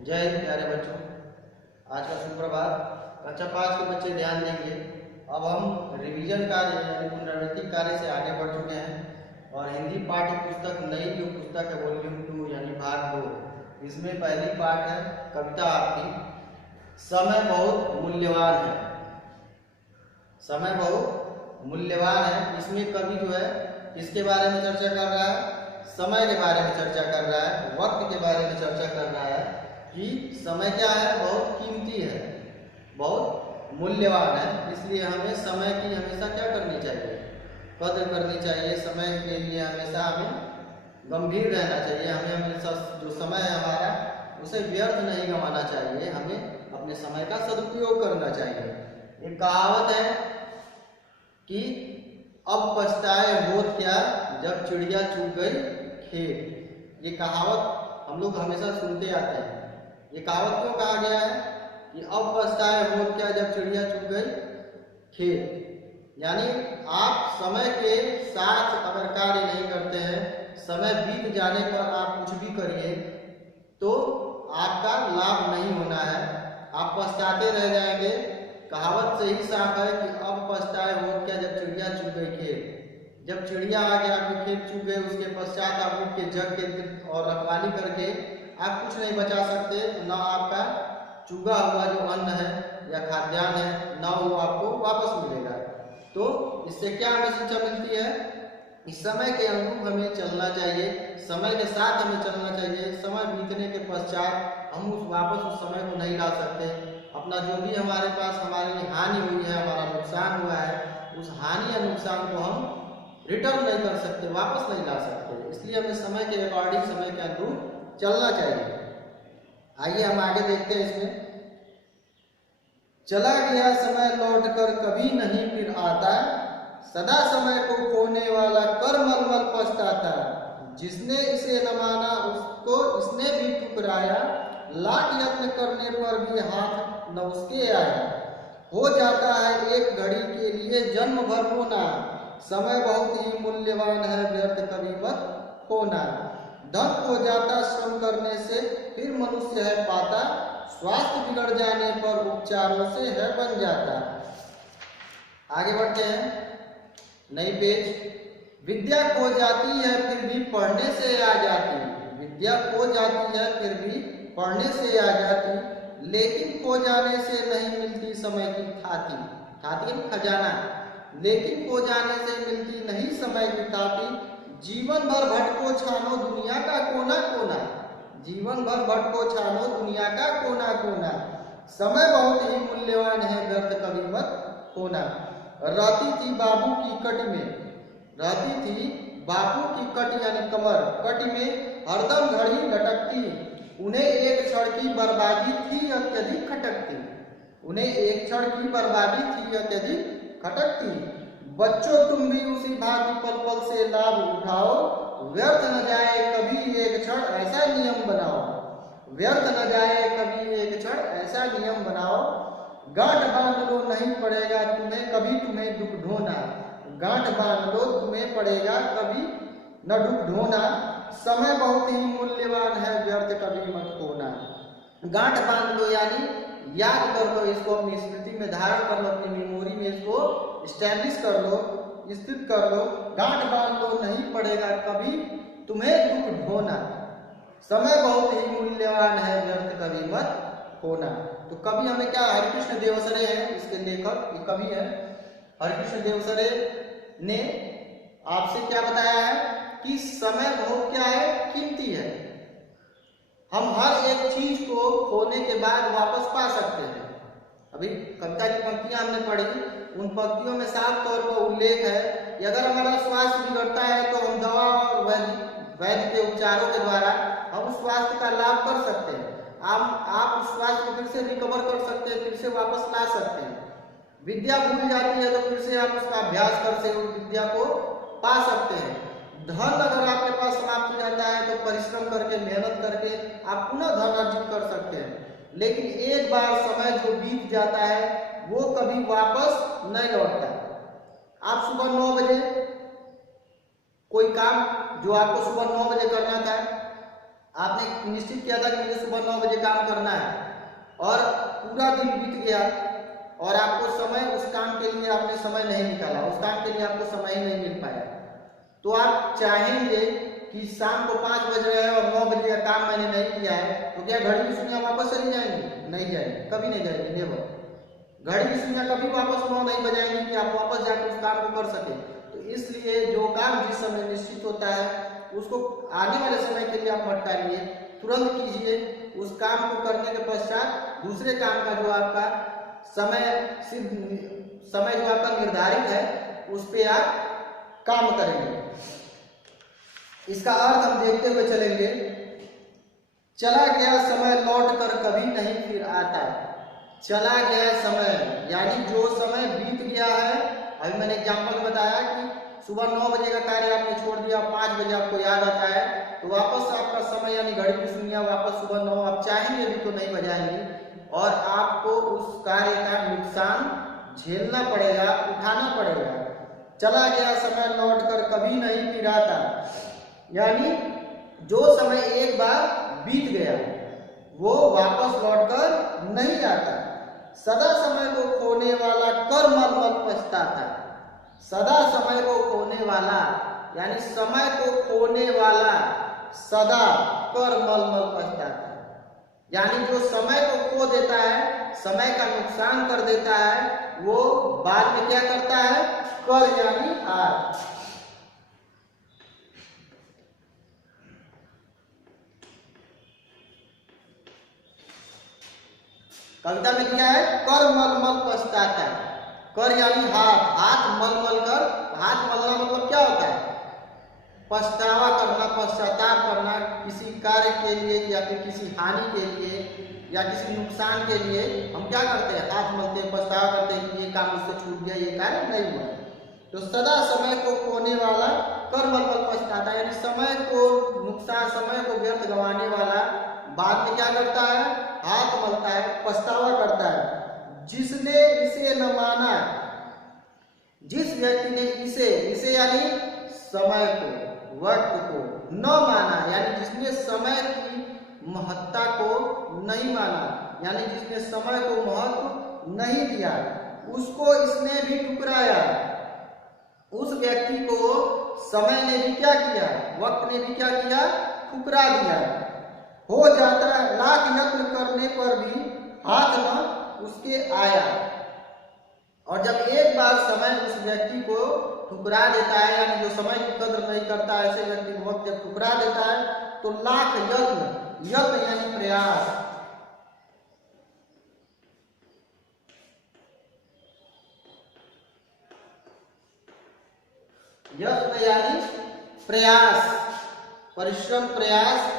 जय हिंद प्यारे बच्चों। आज का सुप्रभात। कक्षा 5 के बच्चे ध्यान देंगे। अब हम रिवीजन कार्य यानी पुनरावृत्ति कार्य से आगे बढ़ चुके हैं और हिंदी पाठ्य पुस्तक नई जो पुस्तक है वॉल्यूम 2 यानी भाग 2, इसमें पहली पाठ है कविता आपकी समय बहुत मूल्यवान है। समय बहुत मूल्यवान है। इसमें कवि जो है किसके बारे में चर्चा कर रहा है? समय के बारे में चर्चा कर रहा है, वक्त के बारे में चर्चा कर रहा है कि समय क्या है, बहुत कीमती है, बहुत मूल्यवान है। इसलिए हमें समय की हमेशा क्या करनी चाहिए? कद्र करनी चाहिए। समय के लिए हमेशा हमें गंभीर रहना चाहिए। हमें हमेशा जो समय है हमारा उसे व्यर्थ नहीं गंवाना चाहिए। हमें अपने समय का सदुपयोग करना चाहिए। एक कहावत है कि अब पछताए होत क्या जब चिड़िया चुग गई खेत। ये कहावत हम लोग हमेशा सुनते आते हैं। ये कहावत क्यों कहा गया है कि अब पछताए होत क्या जब चिड़िया चुग गई खेत? यानी आप समय के साथ अगर कार्य नहीं करते हैं, समय बीत जाने पर आप कुछ भी करिए तो आपका लाभ नहीं होना है, आप पछताते रह जाएंगे। कहावत से ही साफ है कि अब पछताए होत क्या जब चिड़िया चुग गई खेत। जब चिड़िया आके आपके खेत चुग गए, उसके पश्चात आप उठ के जग के और रखवाली करके आप कुछ नहीं बचा सकते। न आपका चुगा हुआ जो अन्न है या खाद्यान्न है न वो आपको वापस मिलेगा। तो इससे क्या हमें शिक्षा मिलती है? इस समय के अनुरूप हमें चलना चाहिए, समय के साथ हमें चलना चाहिए। समय बीतने के पश्चात हम वापस उस समय को नहीं ला सकते। अपना जो भी हमारे पास हमारी हानि हुई है, हमारा नुकसान हुआ है, उस हानि या नुकसान को हम रिटर्न नहीं कर सकते, वापस नहीं ला सकते। इसलिए हमें समय के अकॉर्डिंग, समय के अनुरूप चलना चाहिए। आइए हम आगे देखते हैं। इसमें चला गया समय लौट कर कभी नहीं फिर आता, सदा समय को खोने वाला कर मलमल पछताता। जिसने इसे न माना उसको इसने भी ठुकराया, लाख यत्न करने पर भी हाथ न उसके आया। हो जाता है एक घड़ी के लिए जन्म भर होना, समय बहुत ही मूल्यवान है व्यर्थ कभी मत खोना। धन हो जाता श्रम करने से फिर मनुष्य है पाता, स्वास्थ्य बिगड़ जाने पर उपचारों से है बन जाता। आगे बढ़ते हैं। नई पेज। विद्या खो जाती है फिर भी पढ़ने से आ जाती। विद्या खो जाती है फिर भी पढ़ने से आ जाती, लेकिन खो जाने से नहीं मिलती समय की थाती। थाती खजाना। लेकिन खो जाने से मिलती नहीं समय की थाती। जीवन भर भटको छानो दुनिया का कोना कोना। जीवन भर भटको छानो दुनिया का कोना कोना। समय बहुत ही मूल्यवान है व्यर्थ कभी मत खोना। रहती थी बाबू की कट में, रहती थी बापू की कट यानी कमर, कट में हरदम घड़ी लटकती। उन्हें एक क्षण की बर्बादी थी अत्यधिक खटकती। उन्हें एक क्षण की बर्बादी थी अत्यधिक खटकती। बच्चों तुम भी उसी भांति पल पल से लाभ उठाओ, व्यर्थ न जाए कभी एक क्षण ऐसा नियम बनाओ। व्यर्थ न जाए कभी एक क्षण ऐसा नियम बनाओ। गांठ बांध लो नहीं पड़ेगा तुम्हें कभी तुम्हें दुख ढोना। गांठ बांध लो तुम्हें पड़ेगा कभी न दुख ढोना। समय बहुत ही मूल्यवान है व्यर्थ कभी मत खोना। गांठ बांध लो यानी याद कर लो, इसको अपनी स्मृति में धारण कर लो, अपनी मेमोरी में इसको स्टैब्लिश कर लो, स्थित कर लो। गांठ बांध लो नहीं पड़ेगा कभी तुम्हें दुख ढोना। समय बहुत ही मूल्यवान है व्यर्थ कभी मत खोना। तो कवि हमें क्या, हरिकृष्ण देवसरे हैं इसके लेखक, ये कवि है। हरिकृष्ण देवसरे ने आपसे क्या बताया है कि समय बहुत क्या है, कीमती है। हम हर एक चीज को खोने के बाद वापस पा सकते हैं। अभी कविता की पंक्तियां हमने पढ़ी, उन पंक्तियों में साफ तौर पर उल्लेख है कि अगर हमारा स्वास्थ्य बिगड़ता है तो हम दवा और वैद्य के उपचारों के द्वारा हम उस स्वास्थ्य का लाभ कर सकते हैं। आप उस स्वास्थ्य को फिर से रिकवर कर सकते हैं, फिर से वापस ला सकते हैं। विद्या भूल जाती है तो फिर से आप उसका अभ्यास कर से उस विद्या को पा सकते हैं। धन अगर आपके पास समाप्त हो जाता है तो परिश्रम करके, मेहनत करके आप पुनः धन अर्जित कर सकते हैं। लेकिन एक बार समय जो बीत जाता है वो कभी वापस नहीं लौटता। आप सुबह 9 बजे कोई काम जो आपको सुबह 9 बजे करना था, आपने निश्चित किया था कि मुझे सुबह 9 बजे काम करना है और पूरा दिन बीत गया और आपको समय उस काम के लिए आपने समय नहीं निकाला, उस काम के लिए आपको समय ही नहीं मिल पाया, तो आप चाहेंगे कि शाम को 5 बज रहे हैं और 9 बजे का काम मैंने नहीं किया है, तो क्या घड़ी की सुइयां वापस चली जाएंगी? नहीं जाएंगी, कभी नहीं जाएंगी, नेवर। घड़ी की सुइयां कभी वापस 9 नहीं बजाएंगी कि आप वापस जाकर उस काम को कर सके। तो इसलिए जो काम जिस समय निश्चित होता है उसको आने वाले समय के लिए आप मत टालिए, तुरंत कीजिए। उस काम को करने के पश्चात दूसरे काम का जो आपका समय जो आपका निर्धारित है उस पे आप काम करेंगे। इसका अर्थ हम देखते हुए चलेंगे। चला गया समय लौट कर कभी नहीं फिर आता। चला गया समय यानी जो समय बीत गया है, अभी मैंने एग्जाम्पल बताया कि सुबह 9 बजे का कार्य आपने छोड़ दिया, 5 बजे आपको याद आता है, तो वापस आपका समय यानी घड़ी की सुइयां वापस सुबह 9 आप चाहेंगे भी तो नहीं बजाएंगे और आपको उस कार्य का नुकसान झेलना पड़ेगा, उठाना पड़ेगा। चला गया समय लौट कर कभी नहीं फिर आता, यानी जो समय एक बार बीत गया वो वापस लौटकर नहीं आता। सदा समय को खोने वाला कर मल पछताता। सदा समय को खोने वाला यानी समय को खोने वाला सदा कर मल पछताता, यानी जो समय को खो देता है, समय का नुकसान कर देता है, वो बाद में क्या करता है? कर यानी आज। कविता में क्या है? कर मल पछताता। कर यानी हाथ, हाथ मल कर, हाथ मलना मतलब क्या होता है? पछतावा करना, पश्चाताप करना किसी कार्य के लिए या फिर किसी हानि के लिए या किसी नुकसान के लिए हम क्या करते हैं? हाथ मलते हैं, पछतावा करते हैं कि ये काम मुझसे छूट गया, ये कार्य नहीं हुआ। तो सदा समय को खोने वाला कर मल पछताता, यानी समय को नुकसान, समय को व्यर्थ गंवाने वाला बाद में क्या करता है? हाथ मलता है, पछतावा करता है। जिसने इसे न माना, जिस व्यक्ति ने इसे यानी समय को, वक्त को न माना, यानी जिसने समय की महत्ता को नहीं माना, यानी जिसने समय को महत्व नहीं दिया, उसको इसने भी ठुकराया। उस व्यक्ति को समय ने भी क्या किया? वक्त ने भी क्या किया? ठुकरा दिया। हो जाता लाख यत्न करने पर भी हाथ न उसके आया। और जब एक बार समय उस व्यक्ति को ठुकरा देता है, यानी जो समय की कदर नहीं करता है, ऐसे व्यक्ति को वक्त जब ठुकरा देता है तो लाख यत्न, यत्न यानी प्रयास, यत्न यानी प्रयास, परिश्रम, प्रयास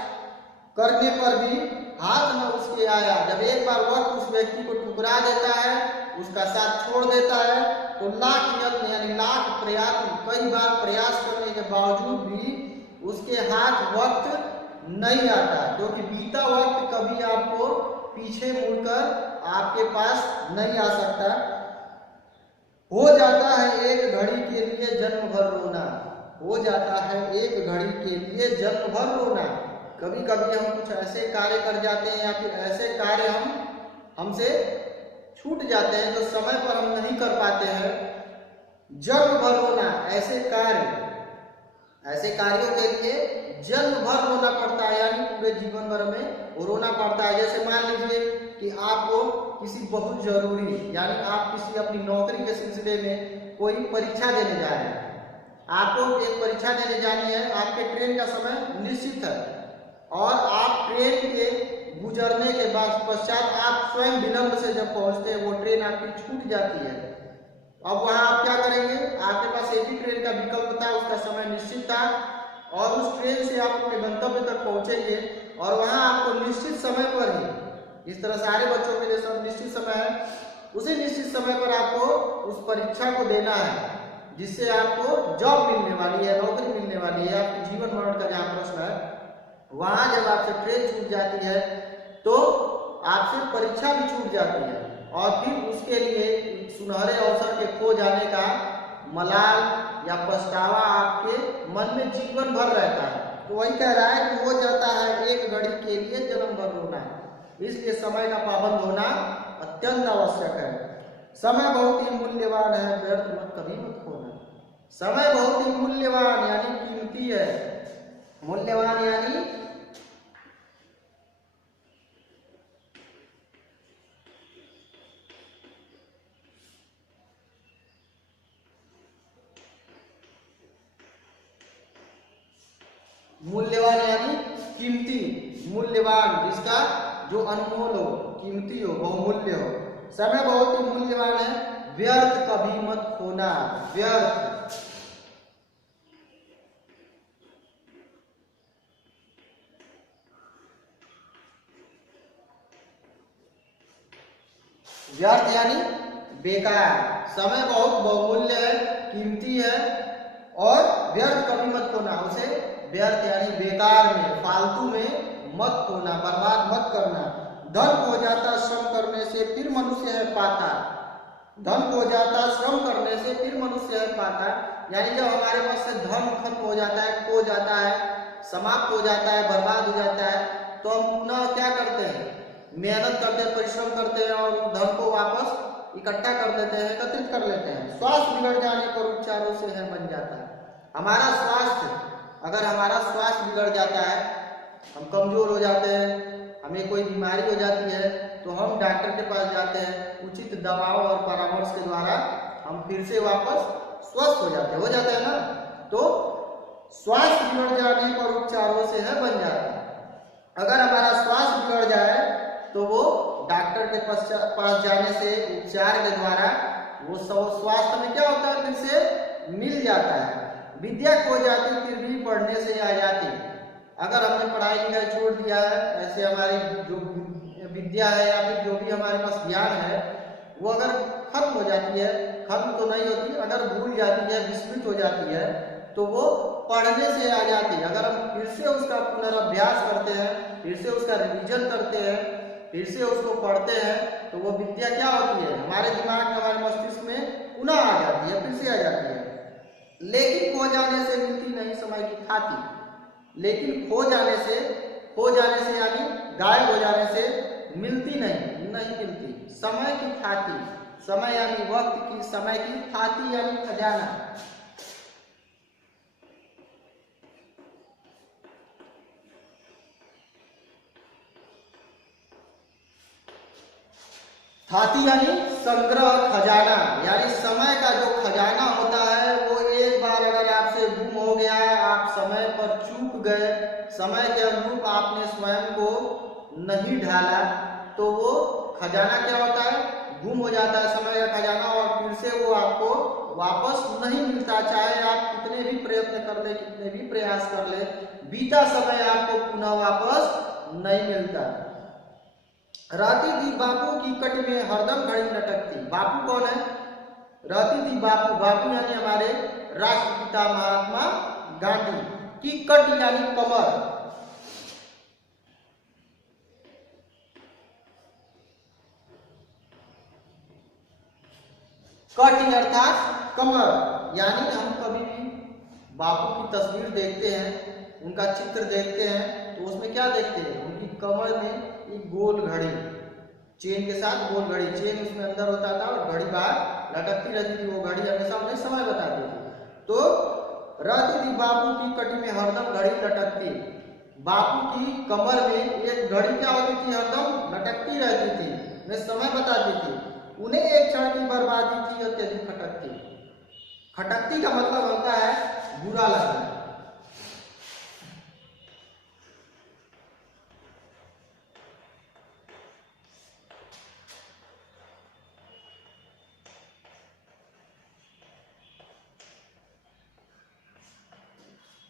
करने पर भी हाथ न उसके आया। जब एक बार वक्त उस व्यक्ति को ठुकरा देता है, उसका साथ छोड़ देता है, तो लाख यत्न यानी लाख प्रयास, कई बार प्रयास करने के बावजूद भी उसके हाथ वक्त नहीं आता, क्योंकि बीता वक्त कभी आपको पीछे मुड़कर आपके पास नहीं आ सकता। हो जाता है एक घड़ी के लिए जन्म भर रोना। हो जाता है एक घड़ी के लिए जन्म भर रोना। कभी कभी हम कुछ ऐसे कार्य कर जाते हैं या फिर ऐसे कार्य हमसे छूट जाते हैं जो समय पर हम नहीं कर पाते हैं। जन्म भर रोना, ऐसे कार्यों के लिए जन्म भर रोना पड़ता है, यानी पूरे जीवन भर में रोना पड़ता है। जैसे मान लीजिए कि आपको किसी बहुत जरूरी, यानी आप किसी अपनी नौकरी के सिलसिले में कोई परीक्षा देने जा रहे हैं, आपको एक परीक्षा देने जानी है, आपके ट्रेन का समय निश्चित है और आप ट्रेन के गुजरने के बाद पश्चात आप स्वयं विलंब से जब पहुंचते हैं, वो ट्रेन आपकी छूट जाती है। अब वहां आप क्या करेंगे? आपके पास एक ही ट्रेन का विकल्प था, उसका समय निश्चित था और उस ट्रेन से आप अपने गंतव्य तक पहुंचेंगे और वहां आपको निश्चित समय पर ही, जिस तरह सारे बच्चों के लिए सब निश्चित समय है, उसी निश्चित समय पर आपको उस परीक्षा को देना है, जिससे आपको जॉब मिलने वाली है, नौकरी मिलने वाली है। आपके जीवन मरण का जहाँ प्रश्न है, वहां जब आपसे ट्रेन छूट जाती है तो आपसे परीक्षा भी छूट जाती है और फिर उसके लिए सुनहरे अवसर के खो जाने का मलाल या पछतावा आपके मन में जीवन भर रहता है। तो वही कह रहा है कि हो जाता है एक घड़ी के लिए जन्म भर रोना, इसलिए समय का पाबंद होना अत्यंत आवश्यक है। समय बहुत ही मूल्यवान है, व्यर्थ मत कभी मत खोना। समय बहुत ही मूल्यवान यानी कीमती है। मूल्यवान यानी मूल्यवान यानी कीमती, मूल्यवान जिसका जो अनमोल हो, कीमती हो, बहुमूल्य हो। समय बहुत ही मूल्यवान है, व्यर्थ कभी मत खोना। व्यर्थ व्यर्थ यानी बेकार। समय बहुत बहुमूल्य है, कीमती है और व्यर्थ कभी मत खोना उसे। व्यर्थ यानी बेकार में, फालतू में मत खोना, बर्बाद मत करना। धन खो जाता श्रम करने से फिर मनुष्य है पाता। धन खो जाता श्रम करने से फिर मनुष्य है पाता, यानी जब हमारे पास से धन खत्म हो जाता है, खो जाता है, समाप्त हो जाता है, बर्बाद हो जाता है, तो हम पुनः क्या करते हैं? मेहनत करते हैं, परिश्रम करते हैं और धन को वापस इकट्ठा कर लेते हैं, एकत्रित कर लेते हैं। स्वास्थ्य बिगड़ जाने पर उपचारों से है बन जाता है। हमारा स्वास्थ्य, अगर हमारा स्वास्थ्य बिगड़ जाता है, हम कमजोर हो जाते हैं, हमें कोई बीमारी हो जाती है, तो हम डॉक्टर के पास जाते हैं। उचित दवाओं और परामर्श के द्वारा हम फिर से वापस स्वस्थ हो जाते हैं ना। तो स्वास्थ्य बिगड़ जाने पर उपचारों से है बन जाता है। अगर हमारा स्वास्थ्य बिगड़ जाए तो वो डॉक्टर के पास जाने से, उपचार के द्वारा वो स्वास्थ्य में क्या होता है? फिर से मिल जाता है। विद्या खो जाती फिर भी पढ़ने से आ जाती। अगर हमने पढ़ाई लिखाई छोड़ दिया है, ऐसे हमारी जो विद्या है या फिर जो भी हमारे पास ज्ञान है वो अगर खत्म हो जाती है, खत्म तो नहीं होती, अगर भूल जाती है, विस्मृत हो जाती है, तो वो पढ़ने से आ जाती है। अगर हम फिर से उसका पुनर्अभ्यास करते हैं, फिर से उसका रिवीजन करते हैं, फिर से उसको पढ़ते हैं, तो वो विद्या क्या होती है? हमारे दिमाग में, हमारे मस्तिष्क में पुनः आ जाती है, फिर से आ जाती है। लेकिन खो जाने से मिलती नहीं समय की खाती। लेकिन खो जाने से यानी गायब हो जाने से मिलती नहीं मिलती समय की खाती। समय यानी वक्त की, समय की खाती यानी खजाना। खाती यानी संग्रह, खजाना, यानी समय का जो खजाना होता है वो एक बार अगर आपसे गुम हो गया, आप समय पर चूक गए, समय के अनुरूप आपने स्वयं को नहीं ढाला, तो वो खजाना क्या होता है? गुम हो जाता है समय का खजाना, और फिर से वो आपको वापस नहीं मिलता। चाहे आप कितने भी प्रयत्न कर ले, कितने भी प्रयास कर ले, बीता समय आपको पुनः वापस नहीं मिलता। रहती थी बापू की कट में हरदम घड़ी लटकती। बापू कौन है? रहती थी बापू, बापू यानी हमारे राष्ट्रपिता महात्मा गांधी की कट यानी कमर। कट अर्थात कमर, यानी हम कभी भी बापू की तस्वीर देखते हैं, उनका चित्र देखते हैं, तो उसमें क्या देखते हैं? उनकी कमर में एक गोल घड़ी, चेन के साथ गोल घड़ी, चेन उसमें अंदर होता था और घड़ी बाहर लटकती रहती थी। वो घड़ी हमेशा उन्हें समय बताती थी। तो रहती थी बापू की कटी में हरदम घड़ी लटकती। बापू की कमर में एक घड़ी क्या होती थी? हरदम लटकती रहती थी, वे समय बताती थी। उन्हें एक क्षण की बर्बादी थी अत्यधिक खटकती। खटकती का मतलब होता है बुरा लगना।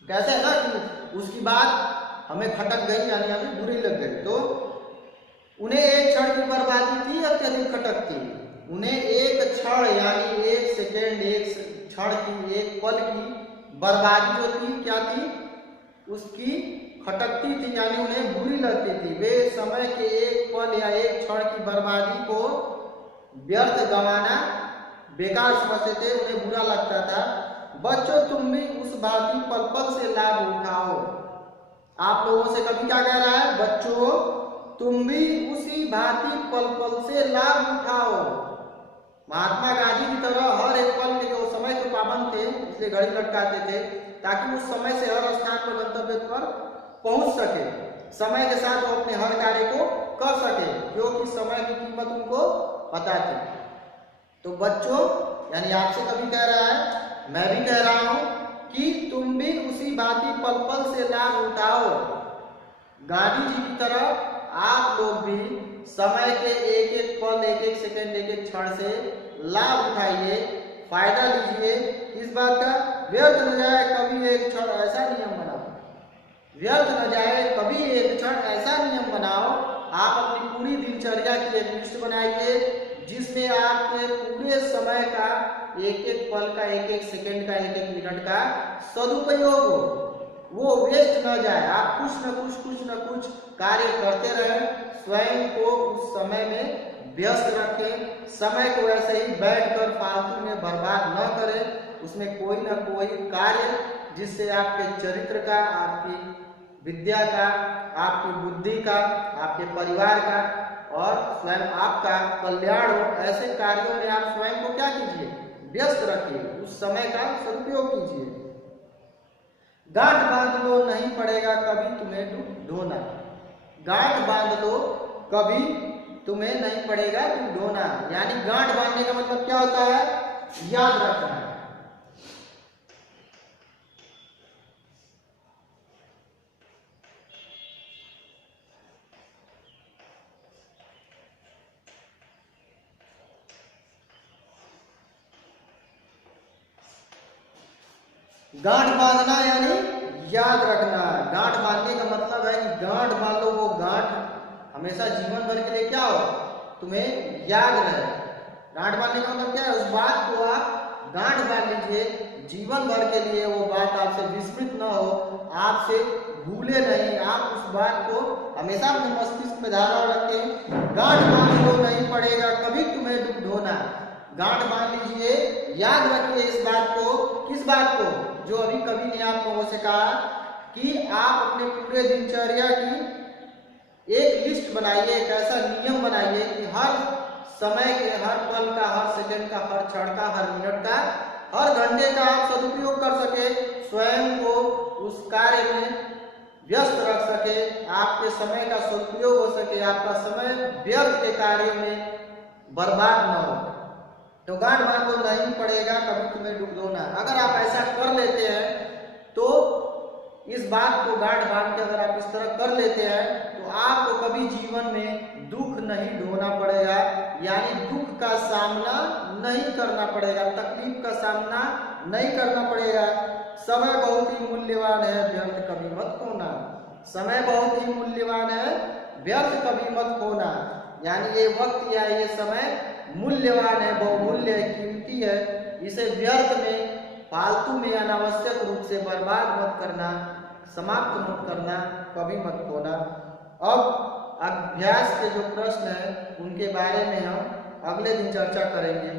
कहते हैं ना कि उसकी बात हमें खटक गई, यानी हमें बुरी लग गई। तो उन्हें एक क्षण की बर्बादी थी अत्यधिक खटकती। उन्हें एक क्षण यानी एक सेकेंड, एक क्षण की, एक पल की बर्बादी जो थी क्या थी? उसकी खटकती थी, यानी उन्हें बुरी लगती थी। वे समय के एक पल या एक क्षण की बर्बादी को व्यर्थ गंवाना बेकार समझते थे, उन्हें बुरा लगता था। बच्चों तुम भी उस भांति पल पल से लाभ उठाओ। आप लोगों से कभी क्या कह रहा है, बच्चों तुम भी उसी भांति पल पल से लाभ उठाओ। महात्मा गांधी की तरह हर एक पल के जो समय के पाबंद थे इसलिए घड़ी लटकाते थे ताकि उस समय से हर स्थान पर गंतव्य पर पहुंच सके, समय के साथ वो अपने हर कार्य को कर सके, क्योंकि समय की कीमत उनको पता थी। तो बच्चों यानी आपसे कभी कह रहा है, मैं भी कह रहा हूं कि तुम भी उसी भांति पल पल से लाभ उठाओ। गांधी जी की तरह आप लोग भी समय के एक एक पल, एक एक सेकंड, एक एक क्षण से लाभ उठाइए, फायदा लीजिए। इस बात का व्यर्थ न जाए कभी एक क्षण ऐसा नियम बनाओ, व्यर्थ न जाए कभी एक क्षण ऐसा नियम बनाओ। आप अपनी पूरी दिनचर्या की एक लिस्ट बनाइए जिसमें आपके पूरे समय का, एक एक पल का, एक एक सेकंड का, एक एक मिनट का सदुपयोग हो, वो वेस्ट न जाए। आप कुछ न कुछ कार्य करते रहें, स्वयं को उस समय में व्यस्त रखें, समय को ऐसे ही बैठकर फालतू में बर्बाद न करें। उसमें कोई ना कोई कार्य जिससे आपके चरित्र का, आपकी विद्या का, आपकी बुद्धि का, आपके परिवार का और स्वयं आपका कल्याण हो, ऐसे कार्यों में आप स्वयं को क्या कीजिए, व्यस्त रखिए, उस समय का सदुपयोग कीजिए। गांठ बांध लो नहीं पड़ेगा कभी तुम्हें ढोना। गांठ बांध लो कभी तुम्हें नहीं पड़ेगा ढोना, यानी गांठ बांधने का मतलब क्या होता है, याद रखना है। गांठ बांधना यानी याद रखना। गांठ बांधने का मतलब है कि गांठ बांध लो, वो गांठ हमेशा जीवन भर के लिए क्या हो, तुम्हें याद रहे। गांठ बांधने का मतलब क्या है, उस बात को आप गांठ बांध लीजिए, जीवन भर के लिए वो बात आपसे विस्मृत न हो, आपसे भूले नहीं, आप उस बात को हमेशा अपने मस्तिष्क में धारण रखें। गांठ बांध लो नहीं पड़ेगा कभी तुम्हें दुख ढोना। गांठ बांध लीजिए, याद रखिए इस बात को। किस बात को, जो अभी कवि ने आप लोगों से कहा कि आप अपने पूरे दिनचर्या की एक लिस्ट बनाइए, एक ऐसा नियम बनाइए कि हर समय के, हर पल का, हर सेकंड का, हर क्षण का, हर मिनट का, हर घंटे का आप सदुपयोग कर सके, स्वयं को उस कार्य में व्यस्त रख सके, आपके समय का सदुपयोग हो सके, आपका समय व्यर्थ के कार्यों में बर्बाद न हो। तो गांठ बांध लो नहीं पड़ेगा कभी तुम्हें दुख ढोना। अगर आप ऐसा कर लेते हैं तो इस बात को गांठ बांध के अगर आप इस तरह कर लेते हैं तो आपको कभी जीवन में दुख नहीं ढोना पड़ेगा, यानी दुख का सामना नहीं करना पड़ेगा, तकलीफ का सामना नहीं करना पड़ेगा। समय बहुत ही मूल्यवान है, व्यर्थ कभी मत खोना। समय बहुत ही मूल्यवान है, व्यर्थ कभी मत खोना। यानी ये वक्त या ये समय मूल्यवान है, बहुमूल्य है, कीमती है, इसे व्यर्थ में, फालतू में, अनावश्यक रूप से बर्बाद मत करना, समाप्त मत करना, कभी मत खोना। अब अभ्यास के जो प्रश्न हैं उनके बारे में हम अगले दिन चर्चा करेंगे।